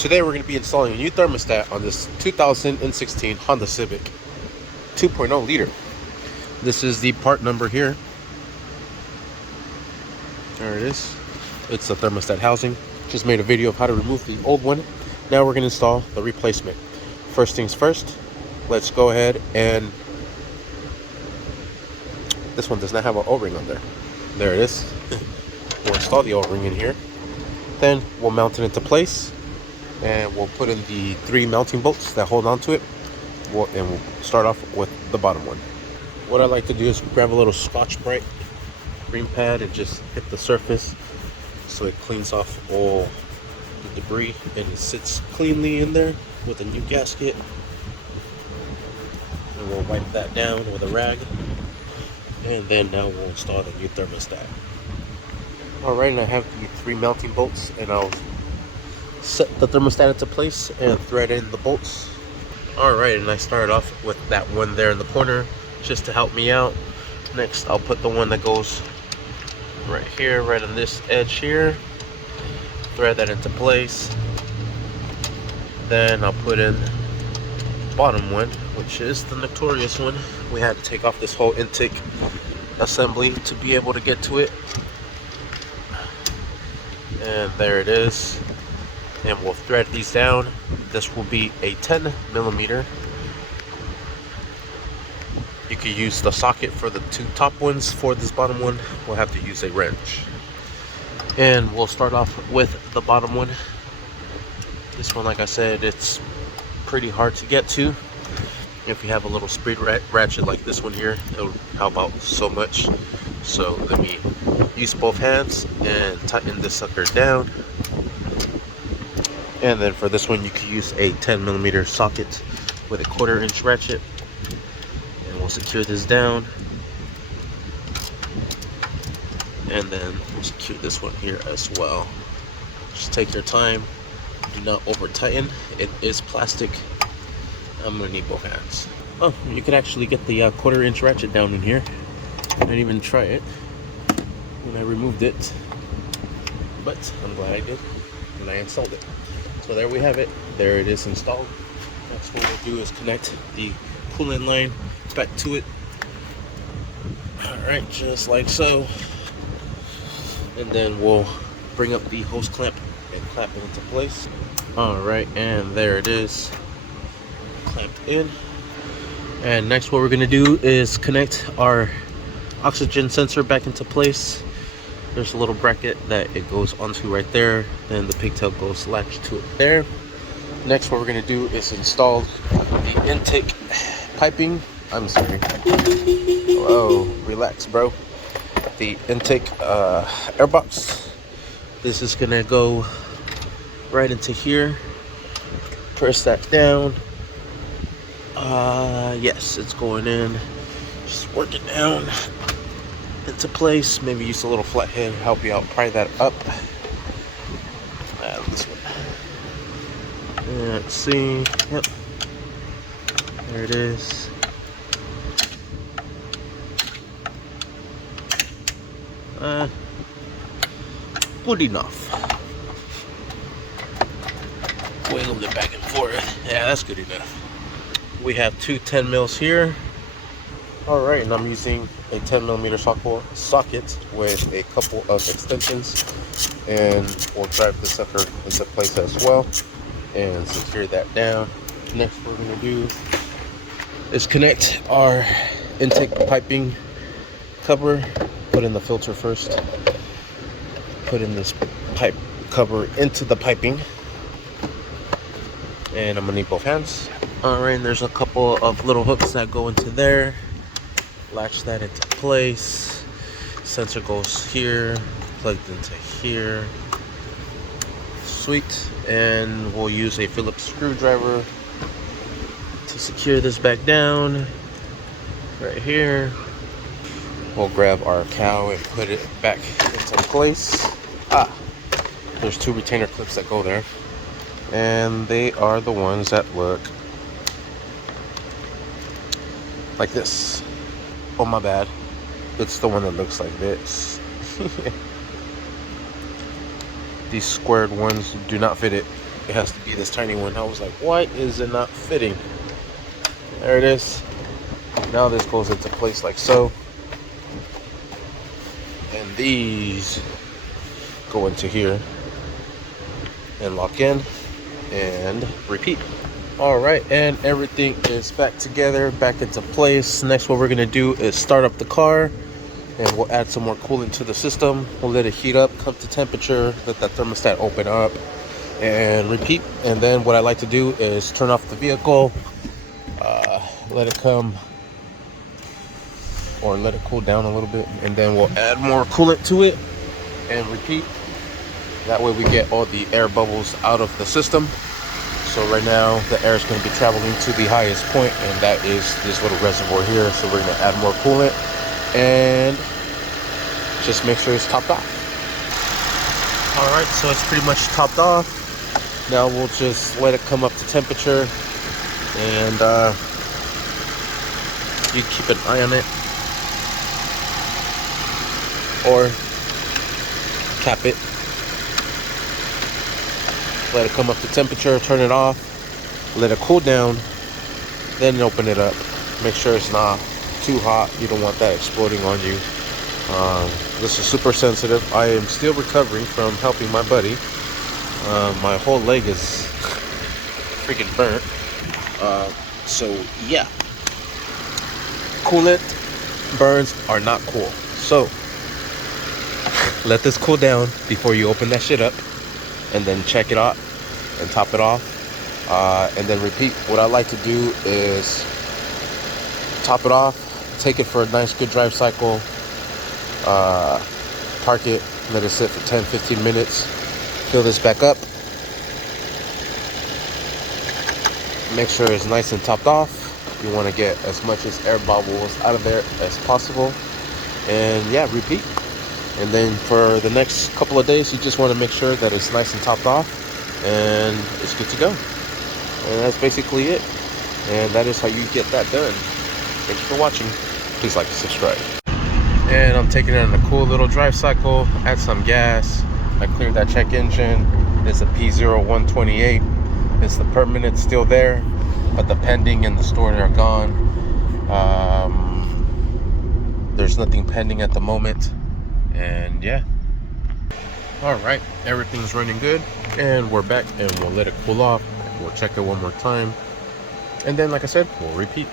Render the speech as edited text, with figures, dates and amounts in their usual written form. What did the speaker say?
Today we're going to be installing a new thermostat on this 2016 Honda Civic 2.0 liter. This is the part number here. There it is. It's the thermostat housing. Just made a video of how to remove the old one. Now we're going to install the replacement. First things first, let's go ahead and... This one does not have an O-ring on there. There it is. We'll install the O-ring in here. Then we'll mount it into place. And we'll put in the 3 mounting bolts that hold on to it. And we'll start off with the bottom one. What I like to do is grab a little Scotch-Brite green pad and just hit the surface so it cleans off all the debris and it sits cleanly in there with a new gasket. And we'll wipe that down with a rag. And then now we'll install the new thermostat. Alright, and I have the 3 mounting bolts, and I'll set the thermostat into place and thread in the bolts. Alright, and I started off with that one there in the corner just to help me out. Next, I'll put the one that goes right here, right on this edge here. Thread that into place. Then I'll put in the bottom one, which is the notorious one. We had to take off this whole intake assembly to be able to get to it. And there it is. And we'll thread these down. This will be a 10 millimeter. You could use the socket for the 2 top ones. For this bottom one, we'll have to use a wrench. And we'll start off with the bottom one. This one, like I said, it's pretty hard to get to. If you have a little speed ratchet like this one here, it'll help out so much. So let me use both hands and tighten this sucker down. And then for this one, you can use a 10 millimeter socket with a 1/4 inch ratchet. And we'll secure this down. And then we'll secure this one here as well. Just take your time. Do not over tighten. It is plastic. I'm gonna need both hands. Oh, you could actually get the 1/4 inch ratchet down in here. I didn't even try it when I removed it. But I'm glad I did when I installed it. So there we have it. There it is installed. Next what we'll do is connect the coolant line back to it. Alright, just like so. And then we'll bring up the hose clamp and clamp it into place. Alright, and there it is. Clamped in. And next what we're going to do is connect our oxygen sensor back into place. There's a little bracket that it goes onto right there. Then the pigtail goes latched to it there. Next what we're going to do is install the intake piping. I'm sorry. Whoa, relax, bro. The intake air box. This is going to go right into here. Press that down. Yes, it's going in. Just work it down into place. Maybe use a little flathead to help you out. Pry that up. This one. Let's see. Yep. There it is. Good enough. Wiggle it back and forth. Yeah, that's good enough. We have 2 10 mils here. Alright, and I'm using a 10 millimeter socket with a couple of extensions. And we'll drive the sucker into place as well. And secure that down. Next what we're going to do is connect our intake piping cover. Put in the filter first. Put in this pipe cover into the piping. And I'm going to need both hands. Alright, and there's a couple of little hooks that go into there. Latch that into place. Sensor goes here, plugged into here. Sweet. And we'll use a Phillips screwdriver to secure this back down. Right here. We'll grab our cowl and put it back into place. There's 2 retainer clips that go there. And they are the ones that look like this. Oh, my bad. It's the one that looks like this. These squared ones do not fit it. It has to be this tiny one. I was like, why is it not fitting? There it is. Now this goes into place like so. And these go into here and lock in and repeat. All right, and everything is back together, back into place. Next, what we're gonna do is start up the car, and we'll add some more coolant to the system. We'll let it heat up, come to temperature, let that thermostat open up, and repeat. And then what I like to do is turn off the vehicle, let it come, or let it cool down a little bit, and then we'll add more coolant to it and repeat. That way we get all the air bubbles out of the system. So right now the air is going to be traveling to the highest point, and that is this little reservoir here. So we're going to add more coolant and just make sure it's topped off. All right, so it's pretty much topped off. Now we'll just let it come up to temperature, and you keep an eye on it, or cap it. Let it come up to temperature, turn it off, let it cool down, then open it up. Make sure it's not too hot. You don't want that exploding on you. This is super sensitive. I am still recovering from helping my buddy. My whole leg is freaking burnt. So yeah, coolant burns are not cool. So let this cool down before you open that shit up, and then check it out and top it off, and then repeat. What I like to do is top it off, take it for a nice good drive cycle, park it, let it sit for 10-15 minutes, fill this back up, make sure it's nice and topped off. You want to get as much as air bubbles out of there as possible, and yeah, repeat. And then for the next couple of days, you just want to make sure that it's nice and topped off, and it's good to go. And that's basically it. And that is how you get that done. Thank you for watching. Please like and subscribe. And I'm taking it on a cool little drive cycle. Add some gas. I cleared that check engine. It's a P0128. It's the permanent still there, but the pending and the stored are gone. There's nothing pending at the moment. And yeah, all right, everything's running good, and we're back, and we'll let it cool off. We'll check it one more time, and then like I said, we'll repeat.